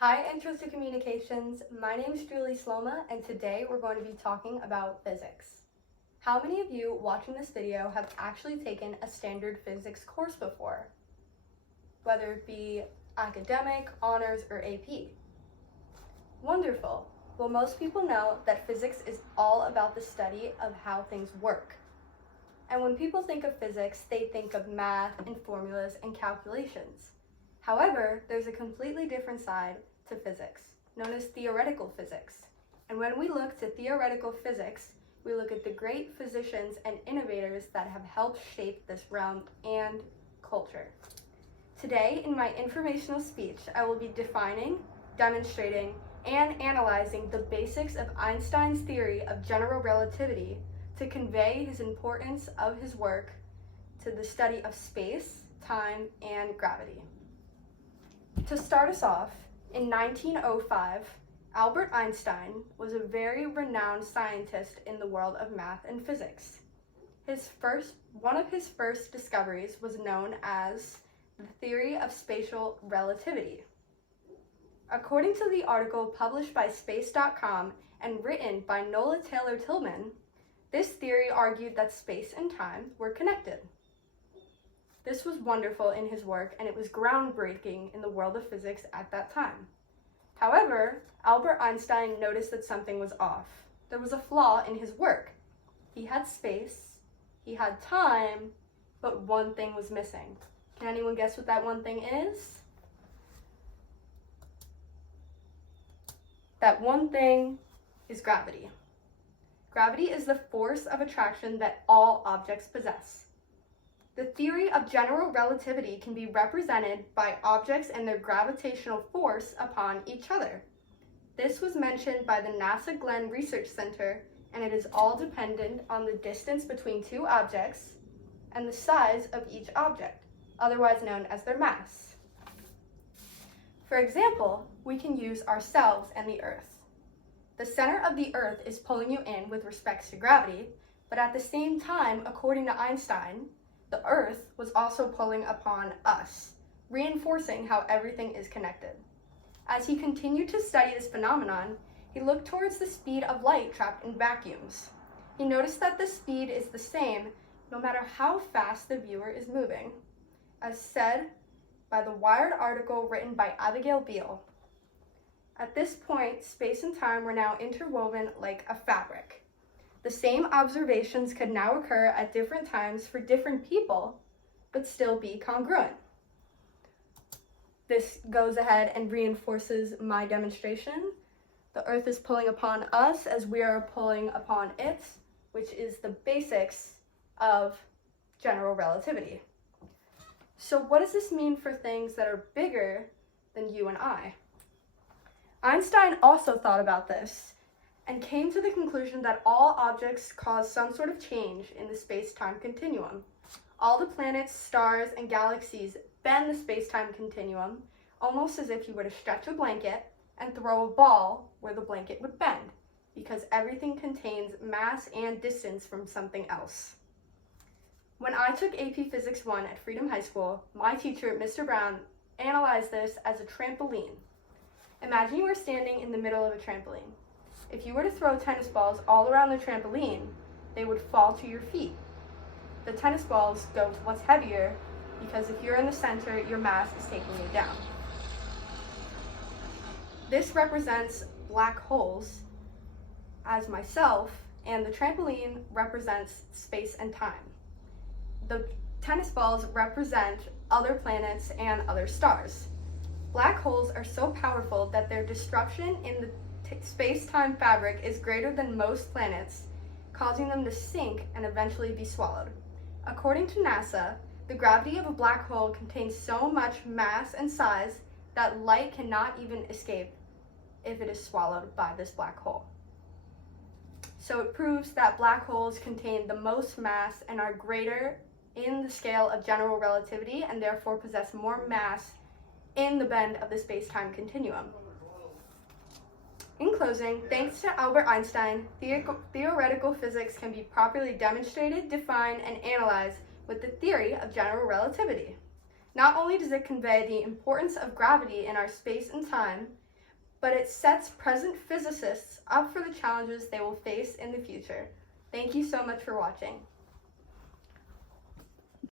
Hi, Intro to Communications. My name is Julie Sloma, and today we're going to be talking about physics. How many of you watching this video have actually taken a standard physics course before? Whether it be academic, honors, or AP? Wonderful. Well, most people know that physics is all about the study of how things work. And when people think of physics, they think of math and formulas and calculations. However, there's a completely different side to physics, known as theoretical physics. And when we look to theoretical physics, we look at the great physicians and innovators that have helped shape this realm and culture. Today, in my informational speech, I will be defining, demonstrating, and analyzing the basics of Einstein's theory of general relativity to convey his importance of his work to the study of space, time, and gravity. To start us off, in 1905, Albert Einstein was a very renowned scientist in the world of math and physics. One of his first discoveries was known as the theory of spatial relativity. According to the article published by Space.com and written by Nola Taylor Tillman, this theory argued that space and time were connected. This was wonderful in his work, and it was groundbreaking in the world of physics at that time. However, Albert Einstein noticed that something was off. There was a flaw in his work. He had space, he had time, but one thing was missing. Can anyone guess what that one thing is? That one thing is gravity. Gravity is the force of attraction that all objects possess. The theory of general relativity can be represented by objects and their gravitational force upon each other. This was mentioned by the NASA Glenn Research Center, and it is all dependent on the distance between two objects and the size of each object, otherwise known as their mass. For example, we can use ourselves and the Earth. The center of the Earth is pulling you in with respect to gravity, but at the same time, according to Einstein, the Earth was also pulling upon us, reinforcing how everything is connected. As he continued to study this phenomenon, he looked towards the speed of light trapped in vacuums. He noticed that the speed is the same no matter how fast the viewer is moving, as said by the Wired article written by Abigail Beale. At this point, space and time were now interwoven like a fabric. The same observations could now occur at different times for different people, but still be congruent. This goes ahead and reinforces my demonstration. The Earth is pulling upon us as we are pulling upon it, which is the basics of general relativity. So what does this mean for things that are bigger than you and I? Einstein also thought about this and came to the conclusion that all objects cause some sort of change in the space-time continuum. All the planets, stars, and galaxies bend the space-time continuum, almost as if you were to stretch a blanket and throw a ball where the blanket would bend, because everything contains mass and distance from something else. When I took AP Physics 1 at Freedom High School, my teacher, Mr. Brown, analyzed this as a trampoline. Imagine you were standing in the middle of a trampoline. If you were to throw tennis balls all around the trampoline, they would fall to your feet. The tennis balls go to what's heavier because if you're in the center, your mass is taking you down. This represents black holes as myself, and the trampoline represents space and time. The tennis balls represent other planets and other stars. Black holes are so powerful that their disruption in the space-time fabric is greater than most planets, causing them to sink and eventually be swallowed. According to NASA, the gravity of a black hole contains so much mass and size that light cannot even escape if it is swallowed by this black hole. So it proves that black holes contain the most mass and are greater in the scale of general relativity and therefore possess more mass in the bend of the space-time continuum. In closing, thanks to Albert Einstein, theoretical physics can be properly demonstrated, defined, and analyzed with the theory of general relativity. Not only does it convey the importance of gravity in our space and time, but it sets present physicists up for the challenges they will face in the future. Thank you so much for watching.